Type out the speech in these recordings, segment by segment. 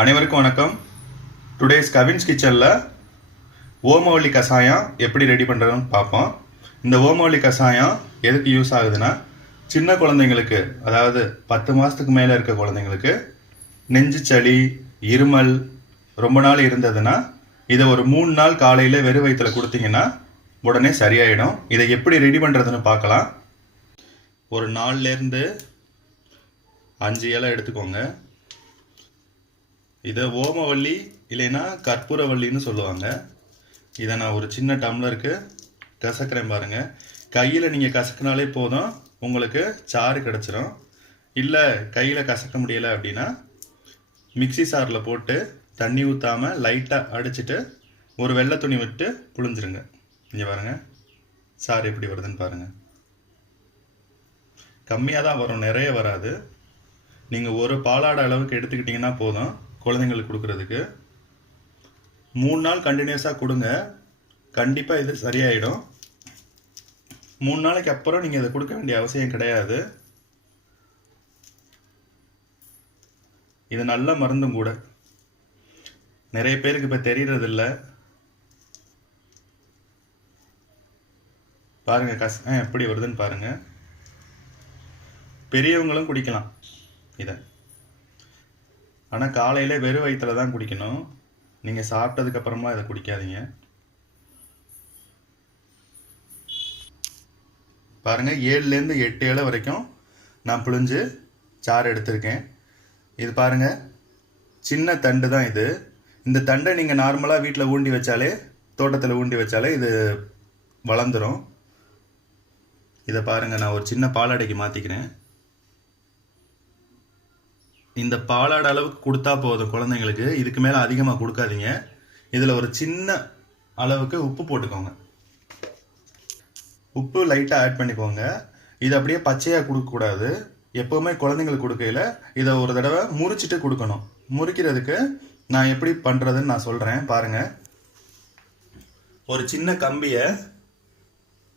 அனைவருக்கும் வணக்கம். டுடேஸ் கவின்ஸ் கிச்சனில் ஓமவல்லி கஷாயம் எப்படி ரெடி பண்ணுறதுன்னு பார்ப்போம். இந்த ஓமவல்லி கஷாயம் எதுக்கு யூஸ் ஆகுதுன்னா, சின்ன குழந்தைங்களுக்கு, அதாவது 10 மாதத்துக்கு மேலே இருக்க குழந்தைங்களுக்கு நெஞ்சு சளி, இருமல் ரொம்ப நாள் இருந்ததுன்னா இதை ஒரு 3 நாள் காலையில் வெறும் வயிற்றில் கொடுத்தீங்கன்னா உடனே சரியாயிடும். இதை எப்படி ரெடி பண்ணுறதுன்னு பார்க்கலாம். ஒரு 4லேருந்து 5 இலை எடுத்துக்கோங்க. இதை ஓமவல்லி இல்லைன்னா கற்பூரவல்லின்னு சொல்லுவாங்க. இதை நான் ஒரு சின்ன டம்ளருக்கு கசக்கிறேன் பாருங்கள். கையில் நீங்கள் கசக்கினாலே போதும், உங்களுக்கு சாறு கிடச்சிரும். இல்லை கையில் கசக்க முடியலை அப்படின்னா மிக்சி சாரில் போட்டு தண்ணி ஊற்றாமல் லைட்டாக அடிச்சுட்டு ஒரு வெள்ளை துணி விட்டு புழிஞ்சிருங்க. இங்கே பாருங்கள், சாறு எப்படி வருதுன்னு பாருங்கள். கம்மியாக தான் வரும், நிறைய வராது. நீங்கள் ஒரு பாலாடை அளவுக்கு எடுத்துக்கிட்டிங்கன்னா போதும் குழந்தைங்களுக்கு கொடுக்குறதுக்கு. 3 நாள் கண்டினியூஸாக கொடுங்க, கண்டிப்பாக இது சரியாயிடும். 3 நாளைக்கு அப்புறம் நீங்கள் இதை கொடுக்க வேண்டிய அவசியம் கிடையாது. இது நல்ல மருந்தும் கூட. நிறைய பேருக்கு இப்போ தெரியறதில்ல. பாருங்கள் கஷ்டம் எப்படி வருதுன்னு பாருங்கள். பெரியவங்களும் குடிக்கலாம் இதை, ஆனால் காலையில் வெறும் வயிற்றில் தான் குடிக்கணும். நீங்கள் சாப்பிட்டதுக்கப்புறமா இதை குடிக்காதீங்க. பாருங்கள், 7லேருந்து 8 இலை வரைக்கும் நான் புழிஞ்சு சாறு எடுத்திருக்கேன். இது பாருங்கள், சின்ன தண்டு தான் இது. இந்த தண்டை நீங்கள் நார்மலாக வீட்டில் ஊண்டி வச்சாலே, தோட்டத்தில் ஊண்டி வச்சாலே இது வளர்ந்துடும். இதை பாருங்கள், நான் ஒரு சின்ன பாலாடைக்கு மாற்றிக்கிறேன். இந்த பாலாடை அளவுக்கு கொடுத்தா போதும் குழந்தைங்களுக்கு, இதுக்கு மேலே அதிகமாக கொடுக்காதீங்க. இதில் ஒரு சின்ன அளவுக்கு உப்பு போட்டுக்கோங்க. உப்பு லைட்டாக ஆட் பண்ணிக்கோங்க. இது அப்படியே பச்சையாக கொடுக்கக்கூடாது. எப்போவுமே குழந்தைங்களுக்கு கொடுக்கையில் இதை ஒரு தடவை முறிச்சிட்டு கொடுக்கணும். முறிக்கிறதுக்கு நான் எப்படி பண்ணுறதுன்னு நான் சொல்கிறேன் பாருங்கள். ஒரு சின்ன கம்பியை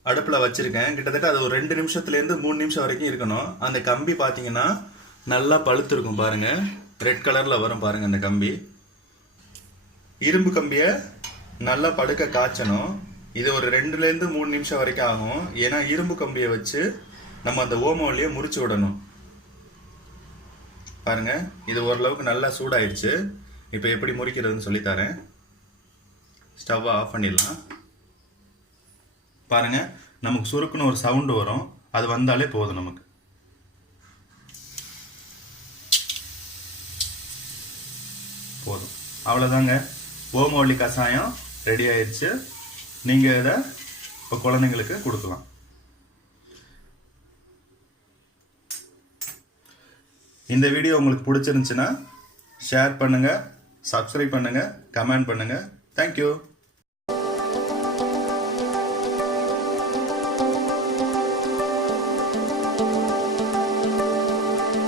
அடுப்பில் வச்சுருக்கேன். கிட்டத்தட்ட அது ஒரு 2 நிமிஷத்துலேருந்து 3 நிமிஷம் வரைக்கும் இருக்கணும். அந்த கம்பி பார்த்தீங்கன்னா நல்லா பழுத்து இருக்கும் பாருங்க, ரெட் கலர்ல வரும் பாருங்க. அந்த கம்பி, இரும்பு கம்பியை நல்லா படுக்க காய்ச்சணும். இது ஒரு 2லேருந்து 3 நிமிஷம் வரைக்கும் ஆகும். ஏன்னா இரும்பு கம்பியை வச்சு நம்ம அந்த ஓமவல்லியை முறிச்சு விடணும். பாருங்க, இது ஓரளவுக்கு நல்லா சூடாயிடுச்சு. இப்போ எப்படி முறிக்கிறதுன்னு சொல்லித்தரேன். ஸ்டவ்வை ஆஃப் பண்ணிடலாம். பாருங்க, நமக்கு சுருக்குன்னு ஒரு சவுண்டு வரும், அது வந்தாலே போதும் நமக்கு. போதும், அவ்வளோதாங்க. ஓமவல்லி கஷாயம் ரெடி ஆயிடுச்சு. நீங்கள் இதை இப்போ குழந்தைங்களுக்கு கொடுக்கலாம். இந்த வீடியோ உங்களுக்கு பிடிச்சிருந்துச்சுன்னா ஷேர் பண்ணுங்கள், சப்ஸ்கிரைப் பண்ணுங்கள், கமெண்ட் பண்ணுங்கள். தேங்க்யூ.